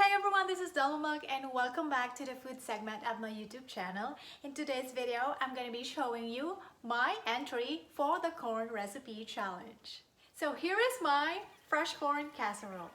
Hey everyone, this is Dalmamug and welcome back to the food segment of my YouTube channel. In today's video, I'm going to be showing you my entry for the corn recipe challenge. So here is my fresh corn casserole.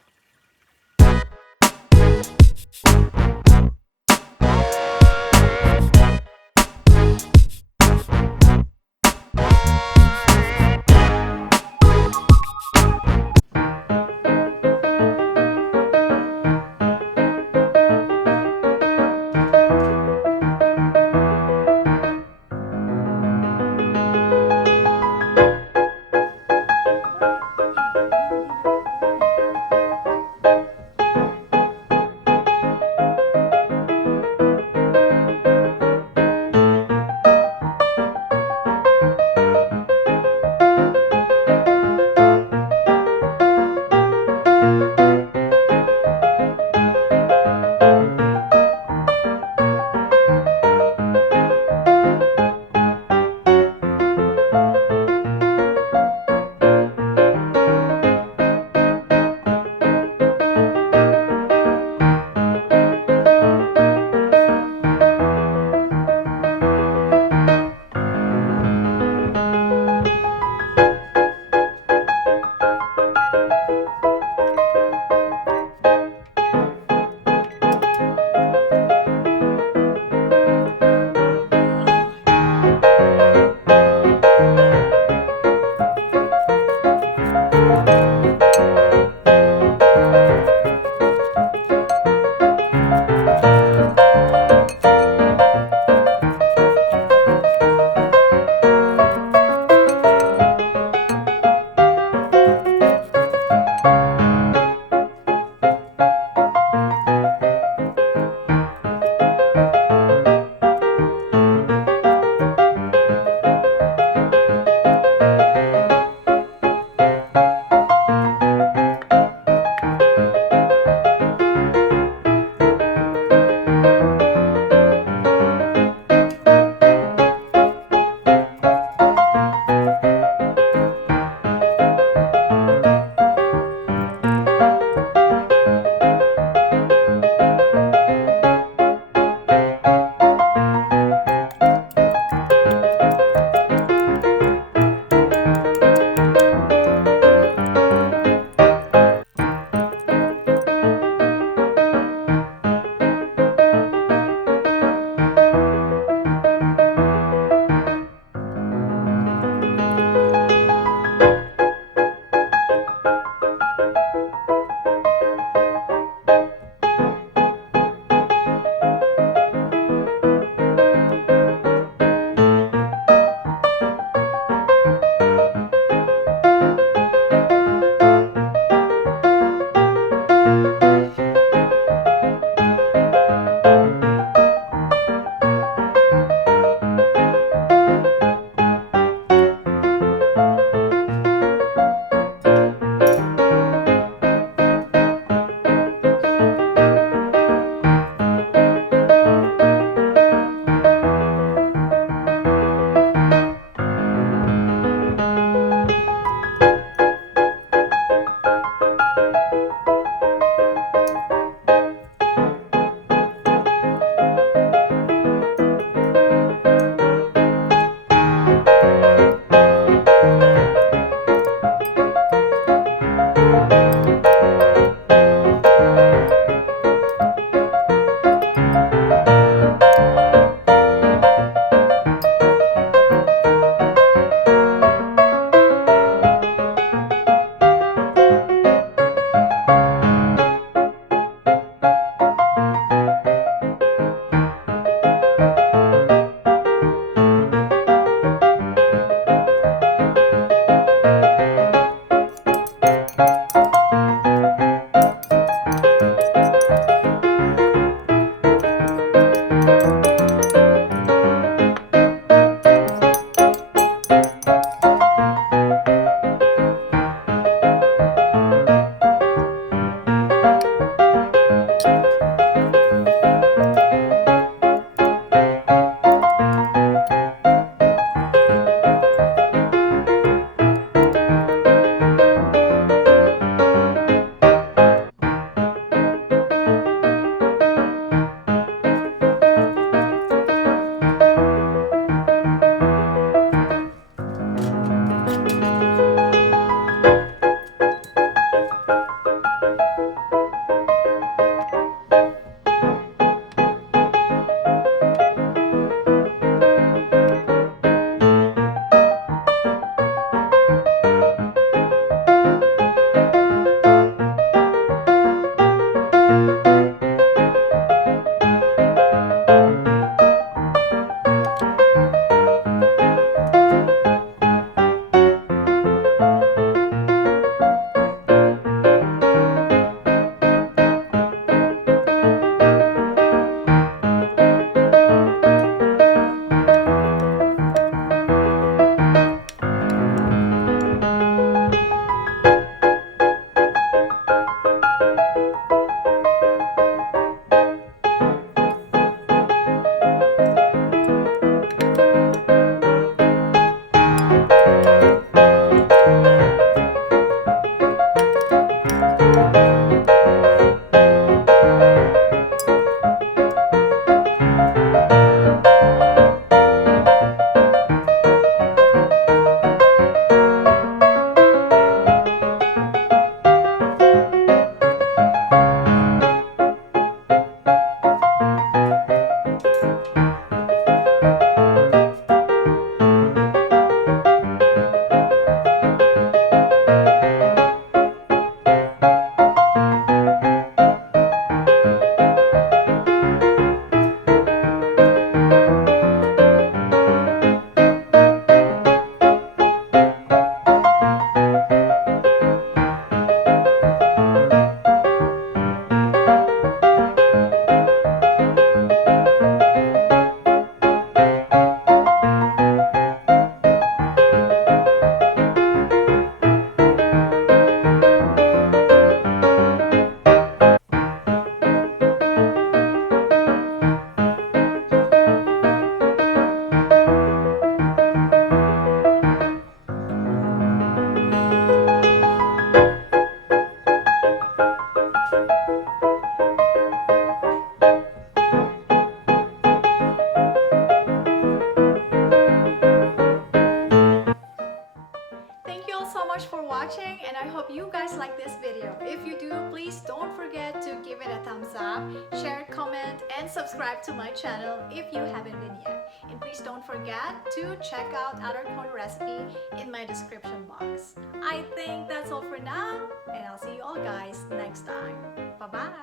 Thank you all so much for watching, and I hope you guys like this video. If you do, please don't forget to give it a thumbs up, share, comment, and subscribe to my channel if you haven't been yet. And please don't forget to check out other corn recipe in my description box. I think that's all for now, and I'll see you all guys next time. Bye bye.